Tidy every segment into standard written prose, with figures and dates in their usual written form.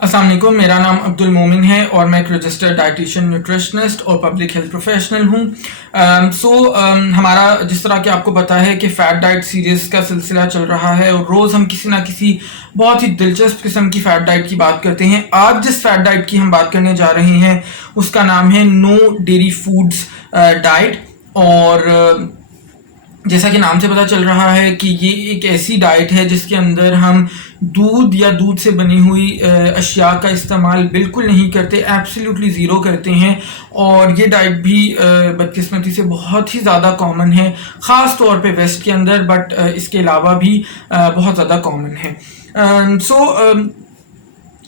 अस्सलाम वालेकुम, मेरा नाम अब्दुल मोमिन है और मैं एक रजिस्टर्ड डाइटिशियन, न्यूट्रिशनिस्ट और पब्लिक हेल्थ प्रोफेशनल हूँ। हमारा जिस तरह कि आपको पता है कि फ़ैट डाइट सीरीज़ का सिलसिला चल रहा है और रोज़ हम किसी ना किसी बहुत ही दिलचस्प किस्म की फ़ैट डाइट की बात करते हैं। आज जिस फ़ैट डाइट की हम बात करने जा रहे हैं उसका नाम है नो डेयरी फूड्स डाइट। और जैसा कि नाम से पता चल रहा है कि ये एक ऐसी डाइट है जिसके अंदर हम दूध या दूध से बनी हुई अशिया का इस्तेमाल बिल्कुल नहीं करते, एब्सोल्युटली ज़ीरो करते हैं। और ये डाइट भी बदकिस्मती से बहुत ही ज़्यादा कॉमन है, ख़ास तौर पे वेस्ट के अंदर, बट इसके अलावा भी बहुत ज़्यादा कॉमन है।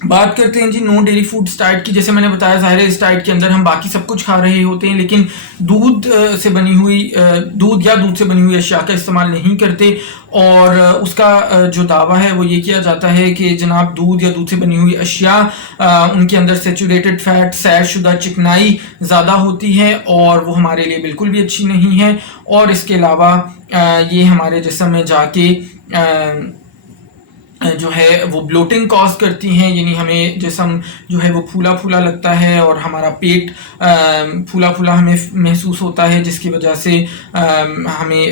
बात करते हैं जी नो डेयरी फूड्स डाइट की। जैसे मैंने बताया, ज़ाहिर है इस डाइट के अंदर हम बाकी सब कुछ खा रहे होते हैं, लेकिन दूध से बनी हुई दूध या दूध से बनी हुई अशिया का इस्तेमाल नहीं करते। और उसका जो दावा है वो ये किया जाता है कि जनाब दूध या दूध से बनी हुई अशिया उनके अंदर सेचुरेटेड फैट, सैर शुदा चिकनाई ज़्यादा होती है और वो हमारे लिए बिल्कुल भी अच्छी नहीं है। और इसके अलावा ये हमारे जिस्म में जाके जो है वो ब्लोटिंग कॉज करती हैं, यानी हमें जिस्म जो है वो फूला फूला लगता है और हमारा पेट फूला फूला हमें महसूस होता है, जिसकी वजह से हमें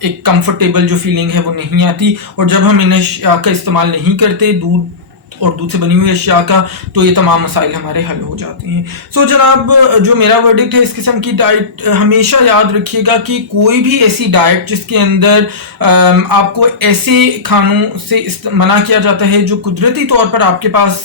एक कंफर्टेबल जो फीलिंग है वो नहीं आती। और जब हम इन अशिया का इस्तेमाल नहीं करते, दूध और दूध से बनी हुई अशिया का, तो ये तमाम मसाइल हमारे हल हो जाते हैं। सो जनाब, जो मेरा वर्डिक्ट है इस किस्म की डाइट, हमेशा याद रखिएगा कि कोई भी ऐसी डाइट जिसके अंदर आपको ऐसे खानों से मना किया जाता है जो कुदरती तौर पर आपके पास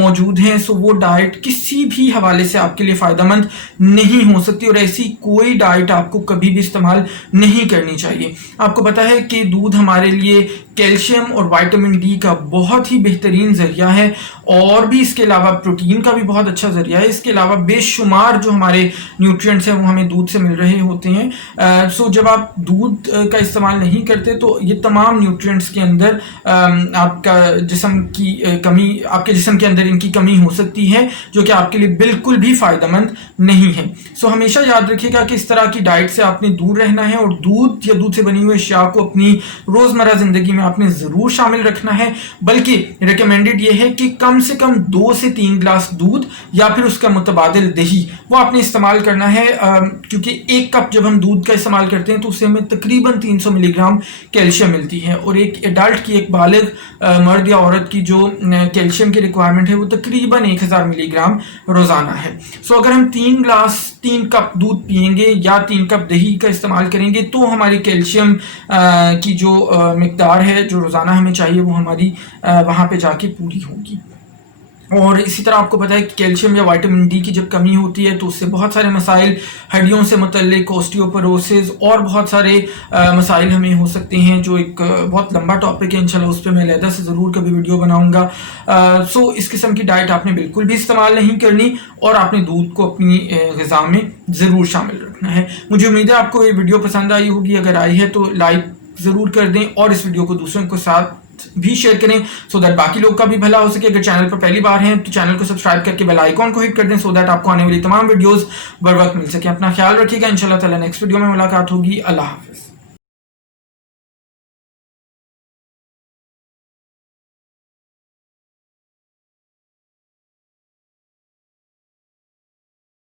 मौजूद हैं, सो वो डाइट किसी भी हवाले से आपके लिए फ़ायदेमंद नहीं हो सकती और ऐसी कोई डाइट आपको कभी भी इस्तेमाल नहीं करनी चाहिए। आपको पता है कि दूध हमारे लिए कैल्शियम और विटामिन डी का बहुत ही बेहतरीन ज़रिया है और भी इसके अलावा प्रोटीन का भी बहुत अच्छा ज़रिया है। इसके अलावा बेशुमार जो हमारे न्यूट्रिएंट्स हैं वो हमें दूध से मिल रहे होते हैं। सो जब आप दूध का इस्तेमाल नहीं करते तो ये तमाम न्यूट्रिएंट्स के अंदर आपका जिस्म की कमी, आपके जिस्म के अंदर इनकी कमी हो सकती है, जो कि आपके लिए बिल्कुल भी फ़ायदेमंद नहीं है। सो हमेशा याद रखिएगा कि इस तरह की डाइट से आपने दूर रहना है और दूध या दूध से बनी हुई अशिया को अपनी रोज़मर्रा ज़िंदगी में आपने ज़रूर शामिल रखना है। बल्कि रिकमेंडेड ये है कि कम से कम 2 से 3 ग्लास दूध या फिर उसका मुतबादिल दही वो आपने इस्तेमाल करना है, क्योंकि 1 कप जब हम दूध का इस्तेमाल करते हैं तो उससे हमें तकरीबन 300 मिलीग्राम कैल्शियम मिलती है और एक एडल्ट की, एक बालिग मर्द या औरत की जो कैल्शियम की रिक्वायरमेंट है वो तकरीबन 1000 मिलीग्राम रोज़ाना है। सो अगर हम 3 कप दूध पिएंगे या 3 कप दही का इस्तेमाल करेंगे तो हमारी कैल्शियम की जो मिकदार है जो रोज़ाना हमें चाहिए वो हमारी वहाँ पे जाके पूरी होगी। और इसी तरह आपको पता है कि कैल्शियम या विटामिन डी की जब कमी होती है तो उससे बहुत सारे मसाइल, हड्डियों से मुतल्लिक ऑस्टियोपोरोसिस और बहुत सारे मसाइल हमें हो सकते हैं, जो एक बहुत लंबा टॉपिक है। इंशाल्लाह उस पर मैं अलहदा से ज़रूर कभी वीडियो बनाऊंगा। सो इस किस्म की डाइट आपने बिल्कुल भी इस्तेमाल नहीं करनी और आपने दूध को अपनी ग़िज़ा में ज़रूर शामिल रखना है। मुझे उम्मीद है आपको ये वीडियो पसंद आई होगी। अगर आई है तो लाइक ज़रूर कर दें और इस वीडियो को दूसरों के साथ भी शेयर करें, सो दैट बाकी लोग का भी भला हो सके। अगर चैनल पर पहली बार हैं तो चैनल को सब्सक्राइब करके बेल आइकॉन को हिट कर दें, सो दैट आपको आने वाली तमाम वीडियोस बर वक्त मिल सके। अपना ख्याल रखिएगा। इंशाल्लाह ताला नेक्स्ट वीडियो में मुलाकात होगी। अल्लाह हाफ़िज़।